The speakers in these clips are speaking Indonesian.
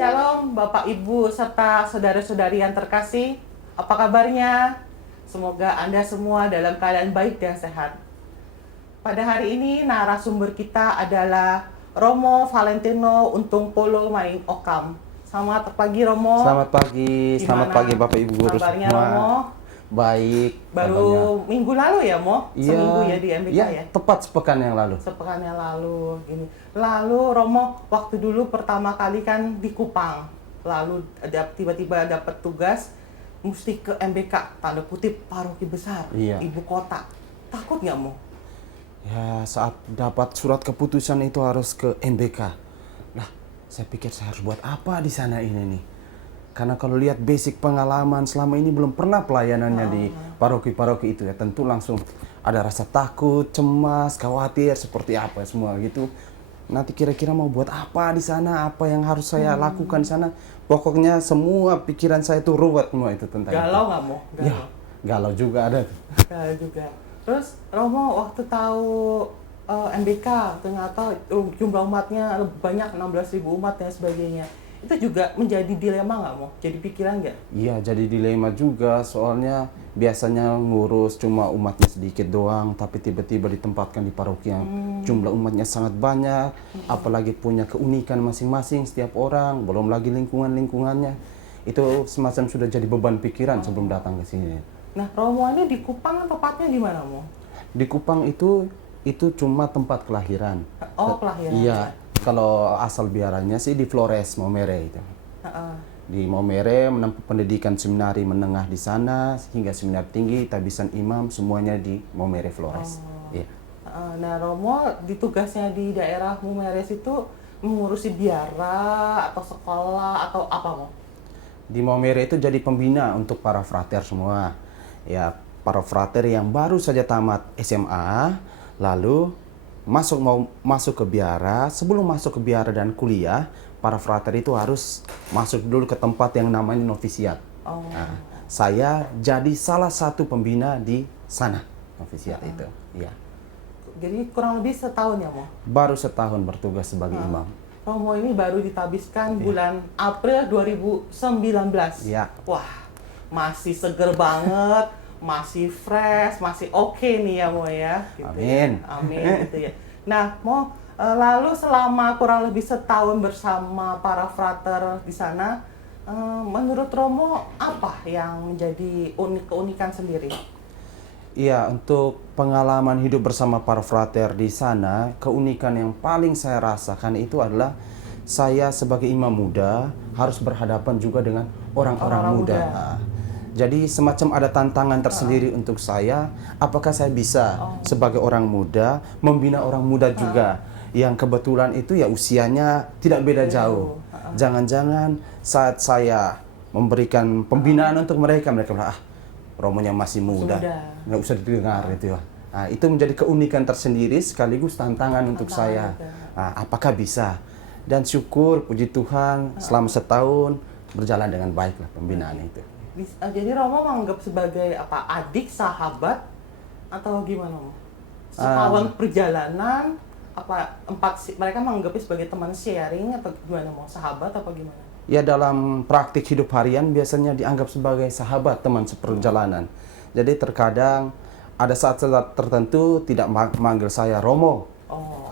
Shalom Bapak Ibu serta saudara-saudari yang terkasih. Apa kabarnya? Semoga Anda semua dalam keadaan baik dan sehat. Pada hari ini narasumber kita adalah Romo Valentino Untung Polo Maing Okam. Selamat pagi Romo. Selamat pagi Bapak Ibu Guru Kabarnya semua. Romo? Baik. Baru minggu lalu ya Mo? Iya, Seminggu ya di MBK ya? tepat sepekan yang lalu. Sepekan yang lalu gini. Lalu Romo waktu dulu pertama kali kan di Kupang. Lalu tiba-tiba dapat tugas mesti ke MBK, tanda kutip paroki besar, Iya. ibu kota. Takut nggak Mo? Ya, saat dapat surat keputusan itu harus ke MBK. Lah, saya pikir saya harus buat apa di sana ini nih. Karena kalau lihat basic pengalaman selama ini belum pernah pelayanannya di paroki-paroki itu ya, tentu langsung ada rasa takut, cemas, khawatir seperti apa semua gitu. Nanti kira-kira mau buat apa di sana, apa yang harus saya lakukan di sana. Pokoknya semua pikiran saya itu ruwet semua itu tentang Galau itu. nggak Mo? Ya, galau juga ada tuh. Galau juga. Terus Romo waktu tahu MBK ternyata jumlah umatnya banyak 16.000 umat dan sebagainya. Itu juga menjadi dilema nggak Mo? Jadi pikiran nggak? Iya, jadi dilema juga soalnya biasanya ngurus cuma umatnya sedikit doang, tapi tiba-tiba ditempatkan di paroki yang jumlah umatnya sangat banyak, apalagi punya keunikan masing-masing setiap orang, belum lagi lingkungan-lingkungannya. Itu semacam sudah jadi beban pikiran sebelum datang ke sini. Nah, Romo ini di Kupang tepatnya di mana Mo? Di Kupang itu cuma tempat kelahiran. Oh, kelahiran. Iya, kalau asal biaranya sih di Flores, Maumere itu. Heeh. Di Maumere menempuh pendidikan seminari menengah di sana hingga seminar tinggi, tabisan imam semuanya di Maumere Flores. Iya. Nah, Romo di tugasnya di daerah Mumeres itu mengurusi biara atau sekolah atau apa Mo? Di Maumere itu jadi pembina untuk para frater semua. Ya, para frater yang baru saja tamat SMA, lalu masuk ke biara. Sebelum masuk ke biara dan kuliah, para frater itu harus masuk dulu ke tempat yang namanya novisiat. Oh. Nah, saya jadi salah satu pembina di sana, novisiat itu. Ya. Jadi kurang lebih setahun ya Mo? Baru setahun bertugas sebagai imam. Romo ini baru ditabiskan bulan April 2019. Iya. Wah, masih seger banget, masih fresh, masih oke nih ya Mo ya. Gitu Amin. Ya. Amin gitu ya. Nah, Mo, lalu selama kurang lebih setahun bersama para frater di sana, menurut Romo apa yang menjadi keunikan sendiri? Iya, untuk pengalaman hidup bersama para frater di sana, keunikan yang paling saya rasakan itu adalah saya sebagai imam muda harus berhadapan juga dengan orang-orang muda. Nah, jadi semacam ada tantangan tersendiri untuk saya, apakah saya bisa sebagai orang muda membina orang muda juga yang kebetulan itu ya usianya tidak beda jauh. Jangan-jangan saat saya memberikan pembinaan untuk mereka bilang, Romonya masih muda, nggak usah didengar itu ya. Nah, itu menjadi keunikan tersendiri sekaligus tantangan untuk saya. Nah, apakah bisa? Dan syukur, puji Tuhan, selama setahun berjalan dengan baik lah pembinaan itu. Jadi Romo menganggap sebagai apa? Adik, sahabat, atau gimana Mo? Sekawan perjalanan, mereka menganggapnya sebagai teman sharing atau gimana Mo? Sahabat apa gimana? Ya, dalam praktik hidup harian biasanya dianggap sebagai sahabat, teman seperjalanan. Jadi terkadang ada saat-saat tertentu tidak manggil saya Romo.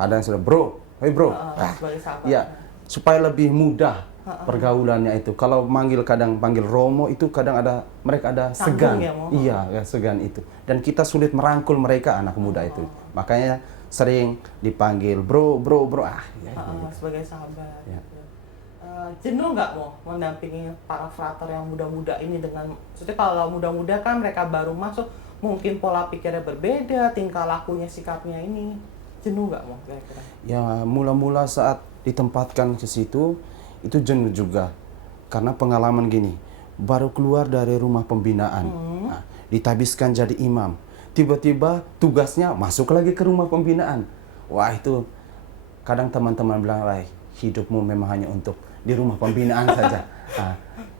Ada yang sudah bro, hey bro. Sebagai sahabat. Ya, supaya lebih mudah pergaulannya itu. Kalau panggil Romo itu kadang mereka ada segan. Ya, Mo? Iya, ya, segan itu. Dan kita sulit merangkul mereka anak muda itu. Makanya sering dipanggil bro. Sebagai sahabat. Ya. Jenuh nggak Mo mendampingi para frater yang muda-muda ini dengan, maksudnya kalau muda-muda kan mereka baru masuk, mungkin pola pikirnya berbeda, tingkah lakunya, sikapnya ini, jenuh nggak Mo kira-kira? Ya, mula-mula saat ditempatkan ke situ itu jenuh juga karena pengalaman gini, baru keluar dari rumah pembinaan, nah, ditabiskan jadi imam, tiba-tiba tugasnya masuk lagi ke rumah pembinaan. Wah, itu kadang teman-teman bilang, hidupmu memang hanya untuk di rumah pembinaan saja. Nah,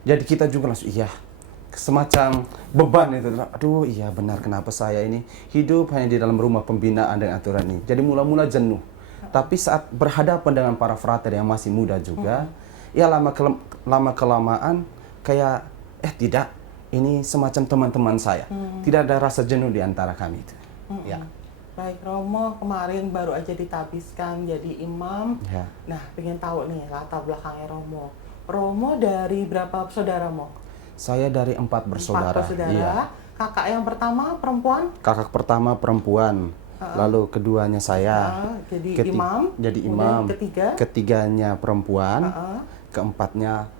jadi kita juga langsung semacam beban itu. Aduh, iya benar, kenapa saya ini hidup hanya di dalam rumah pembinaan dengan aturan ini. Jadi mula-mula jenuh. Tapi saat berhadapan dengan para frater yang masih muda juga, ya lama kelamaan kayak tidak, ini semacam teman-teman saya. Tidak ada rasa jenuh di antara kami itu. Ya. Baik, Romo kemarin baru aja ditabiskan jadi imam. Ya. Nah, pengen tahu nih latar belakangnya Romo. Romo dari berapa saudara, Mo? Saya dari 4 bersaudara. 4 bersaudara. Iya. Kakak yang pertama perempuan? Kakak pertama perempuan, lalu keduanya saya. Jadi imam. Jadi Kemudian imam. Ketiganya perempuan. Keempatnya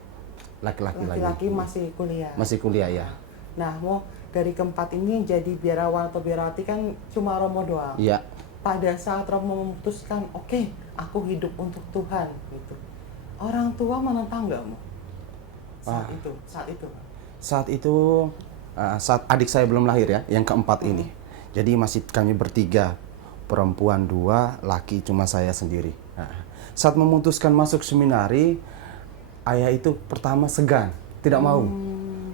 laki-laki lagi. Laki-laki masih kuliah. Masih kuliah ya. Nah, Mo, dari keempat ini jadi biarawan atau biarawati kan cuma Romo doang. Iya. Pada saat Romo memutuskan, oke, aku hidup untuk Tuhan, gitu. Orang tua menentang nggak, Mo? Saat itu. Saat adik saya belum lahir ya, yang keempat ini. Jadi masih kami bertiga, perempuan 2, laki cuma saya sendiri. Saat memutuskan masuk seminari, ayah itu pertama segan, tidak mau.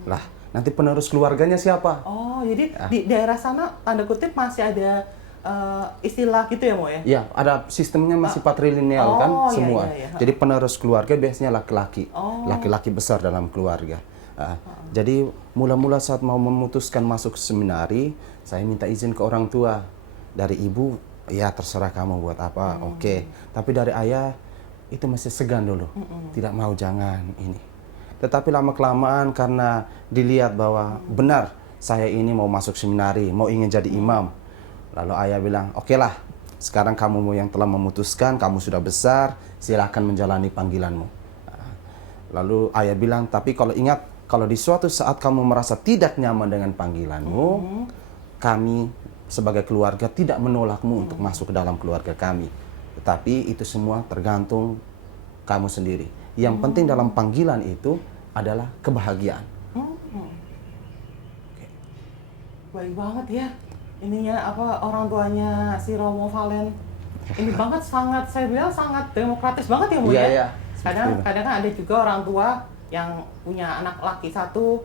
Lah, nanti penerus keluarganya siapa? Oh, jadi di daerah sana tanda kutip masih ada istilah gitu ya, Mo ya? Ya, ada sistemnya masih patrilineal kan iya, semua. iya. Jadi penerus keluarga biasanya laki-laki, laki-laki besar dalam keluarga. Jadi mula-mula saat mau memutuskan masuk seminari, saya minta izin ke orang tua. Dari ibu, ya terserah kamu buat apa, oke. Tapi dari ayah, itu masih segan dulu. Tidak mau, jangan ini. Tetapi lama-kelamaan karena dilihat bahwa benar saya ini mau masuk seminari, mau ingin jadi imam. Lalu ayah bilang, oke lah, sekarang kamu yang telah memutuskan, kamu sudah besar, silakan menjalani panggilanmu. Lalu ayah bilang, tapi kalau ingat, kalau di suatu saat kamu merasa tidak nyaman dengan panggilanmu, kami sebagai keluarga tidak menolakmu untuk masuk ke dalam keluarga kami. Tetapi itu semua tergantung kamu sendiri. Yang penting dalam panggilan itu adalah kebahagiaan. Baik banget ya. Ininya orang tuanya si Romo Valen. Ini banget, saya bilang sangat demokratis banget ya, Mo ya. Iya. Kadang kan ada juga orang tua yang punya anak laki satu,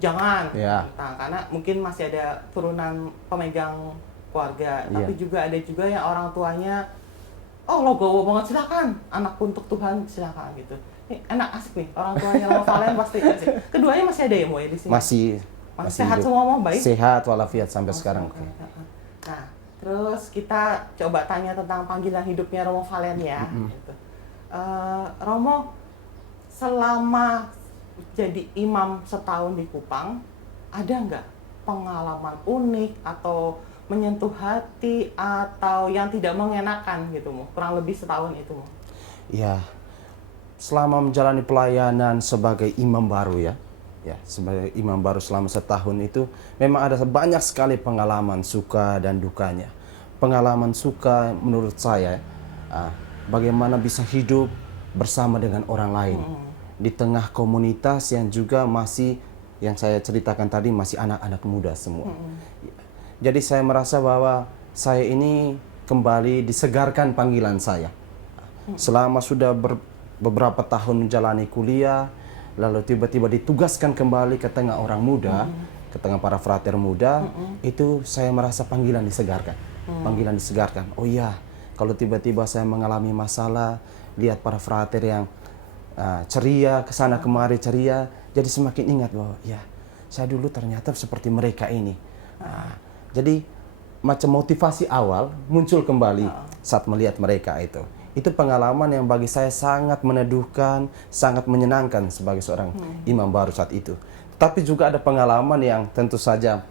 jangan. Nah, karena mungkin masih ada turunan pemegang keluarga. Tapi juga ada juga yang orang tuanya, logowo banget, silakan, anakku untuk Tuhan, silakan gitu. Ini enak, asik nih, orang tuanya Romo Valen pasti asik. Keduanya masih ada ya, Mo ya di sini? Masih sehat hidup. Semua, Mo, baik? Sehat walafiat sampai sekarang. Nah, terus kita coba tanya tentang panggilan hidupnya Romo Valen ya. Gitu. Romo, selama jadi imam setahun di Kupang, ada nggak pengalaman unik atau menyentuh hati atau yang tidak mengenakan gitu, Mo? Kurang lebih setahun itu, Mo. Ya, selama menjalani pelayanan sebagai imam baru ya, sebagai imam baru selama setahun itu memang ada banyak sekali pengalaman suka dan dukanya. Pengalaman suka menurut saya, bagaimana bisa hidup bersama dengan orang lain di tengah komunitas yang juga masih, yang saya ceritakan tadi, masih anak-anak muda semua. Jadi saya merasa bahwa saya ini kembali disegarkan panggilan saya. Selama sudah beberapa tahun menjalani kuliah, lalu tiba-tiba ditugaskan kembali ke tengah orang muda, ke tengah para frater muda, itu saya merasa panggilan disegarkan. Panggilan disegarkan. Oh iya, kalau tiba-tiba saya mengalami masalah, lihat para frater yang ceria, kesana kemari ceria, jadi semakin ingat bahwa ya, saya dulu ternyata seperti mereka ini. Jadi macam motivasi awal muncul kembali saat melihat mereka itu. Itu pengalaman yang bagi saya sangat meneduhkan, sangat menyenangkan sebagai seorang imam baru saat itu. Tapi juga ada pengalaman yang tentu saja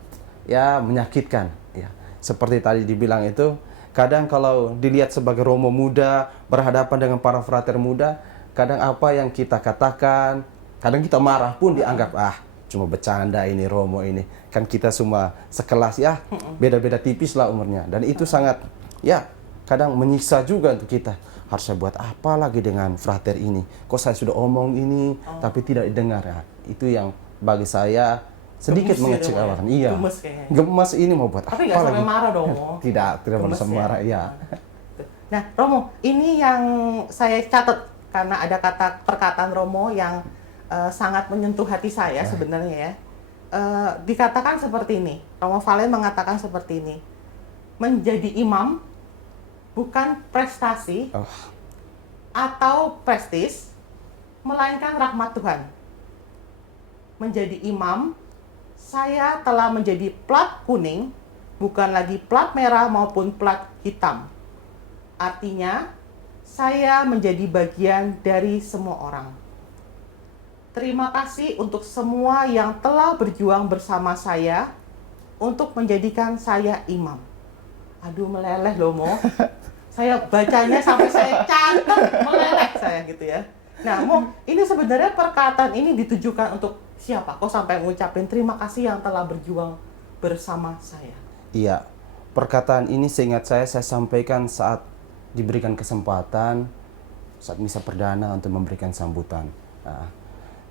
ya menyakitkan. Ya. Seperti tadi dibilang itu, kadang kalau dilihat sebagai Romo muda, berhadapan dengan para frater muda, kadang apa yang kita katakan, kadang kita marah pun dianggap, cuma bercanda ini Romo ini. Kan kita semua sekelas ya, beda-beda tipis lah umurnya. Dan itu sangat, ya kadang menyiksa juga untuk kita. Harus saya buat apa lagi dengan frater ini? Kok saya sudah omong ini, tapi tidak didengar ya. Itu yang bagi saya sedikit mengecewakan. Iya. Gemes ini mau buat tapi apa lagi? Tapi nggak sampai marah dong. Tidak boleh sampai marah, ya. Nah, Romo, ini yang saya catat karena ada perkataan Romo yang sangat menyentuh hati saya sebenarnya ya. Dikatakan seperti ini, Romo Valen mengatakan seperti ini, menjadi imam bukan prestasi Oh, atau prestis, melainkan rahmat Tuhan. Menjadi imam, saya telah menjadi plat kuning, bukan lagi plat merah maupun plat hitam. Artinya, saya menjadi bagian dari semua orang. Terima kasih untuk semua yang telah berjuang bersama saya untuk menjadikan saya imam. Aduh, meleleh loh, Mo. Saya bacanya sampai saya catat, meleleh saya gitu ya. Nah, Mo, ini sebenarnya perkataan ini ditujukan untuk siapa? Kok sampai ngucapin terima kasih yang telah berjuang bersama saya? iya. Perkataan ini seingat saya sampaikan saat diberikan kesempatan saat misa perdana untuk memberikan sambutan. Nah,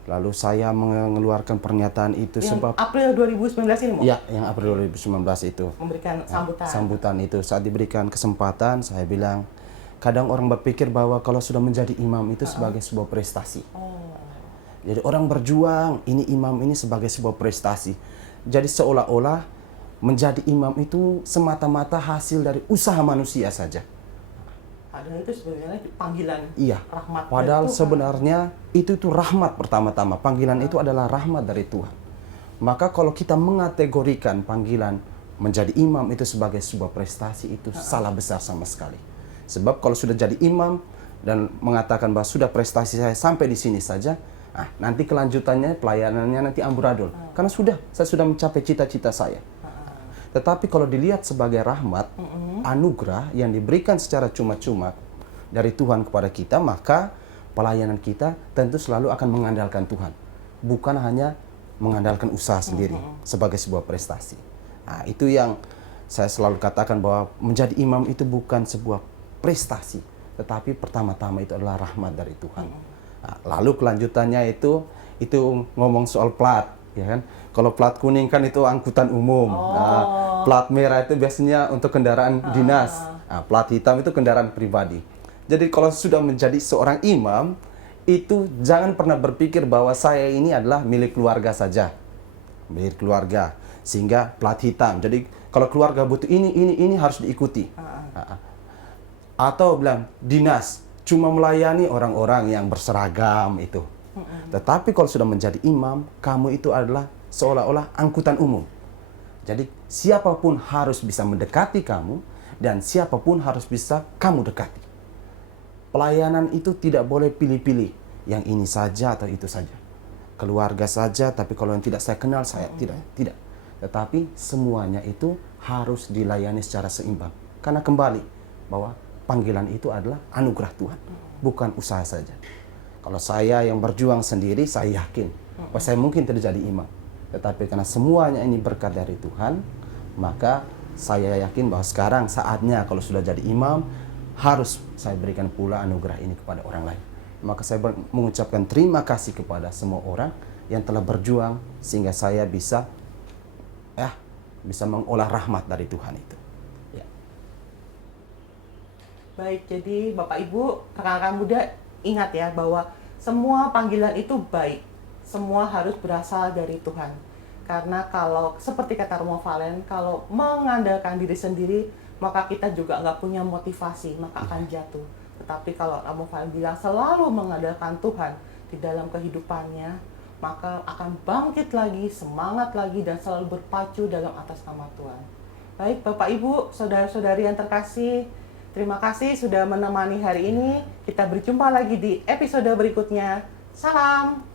lalu saya mengeluarkan pernyataan itu Yang sebab April 2019 ini, Mo? ya, yang April 2019 itu. Memberikan sambutan. Sambutan itu saat diberikan kesempatan saya bilang, kadang orang berpikir bahwa kalau sudah menjadi imam itu sebagai sebuah prestasi. Oh. Jadi orang berjuang, ini imam ini sebagai sebuah prestasi. Jadi seolah-olah menjadi imam itu semata-mata hasil dari usaha manusia saja. Padahal itu sebenarnya panggilan Iya. rahmat. Padahal dari Tuhan. sebenarnya itu rahmat pertama-tama. Panggilan itu adalah rahmat dari Tuhan. Maka kalau kita mengategorikan panggilan menjadi imam itu sebagai sebuah prestasi, itu salah besar sama sekali. Sebab kalau sudah jadi imam dan mengatakan bahwa sudah prestasi saya sampai di sini saja, nanti kelanjutannya pelayanannya nanti amburadul. Karena saya sudah mencapai cita-cita saya. Tetapi kalau dilihat sebagai rahmat, anugerah yang diberikan secara cuma-cuma dari Tuhan kepada kita, maka pelayanan kita tentu selalu akan mengandalkan Tuhan. Bukan hanya mengandalkan usaha sendiri sebagai sebuah prestasi. Nah, itu yang saya selalu katakan bahwa menjadi imam itu bukan sebuah prestasi, tetapi pertama-tama itu adalah rahmat dari Tuhan. Nah, lalu kelanjutannya itu ngomong soal plat, ya kan? Kalau plat kuning kan itu angkutan umum. Nah, plat merah itu biasanya untuk kendaraan dinas. Nah, plat hitam itu kendaraan pribadi. Jadi kalau sudah menjadi seorang imam, itu jangan pernah berpikir bahwa saya ini adalah milik keluarga saja. Milik keluarga. Sehingga plat hitam. Jadi kalau keluarga butuh ini harus diikuti. Atau bilang dinas, cuma melayani orang-orang yang berseragam itu. Tetapi kalau sudah menjadi imam, kamu itu adalah seolah-olah angkutan umum. Jadi siapapun harus bisa mendekati kamu dan siapapun harus bisa kamu dekati. Pelayanan itu tidak boleh pilih-pilih, yang ini saja atau itu saja. Keluarga saja, tapi kalau yang tidak saya kenal saya tidak. Tetapi semuanya itu harus dilayani secara seimbang. Karena kembali bahwa panggilan itu adalah anugerah Tuhan, bukan usaha saja. Kalau saya yang berjuang sendiri, saya yakin bahwa saya mungkin tidak jadi imam. Tetapi karena semuanya ini berkat dari Tuhan, maka saya yakin bahwa sekarang saatnya kalau sudah jadi imam, harus saya berikan pula anugerah ini kepada orang lain. Maka saya mengucapkan terima kasih kepada semua orang yang telah berjuang sehingga saya bisa mengolah rahmat dari Tuhan itu. Ya. Baik, jadi Bapak Ibu, rekan-rekan muda, ingat ya bahwa semua panggilan itu baik. Semua harus berasal dari Tuhan. Karena kalau seperti kata Romo Valen, kalau mengandalkan diri sendiri, maka kita juga nggak punya motivasi, maka akan jatuh. Tetapi kalau Romo Valen bilang selalu mengandalkan Tuhan di dalam kehidupannya, maka akan bangkit lagi, semangat lagi, dan selalu berpacu dalam atas nama Tuhan. Baik, Bapak Ibu, saudara-saudari yang terkasih, terima kasih sudah menemani hari ini. Kita berjumpa lagi di episode berikutnya. Salam!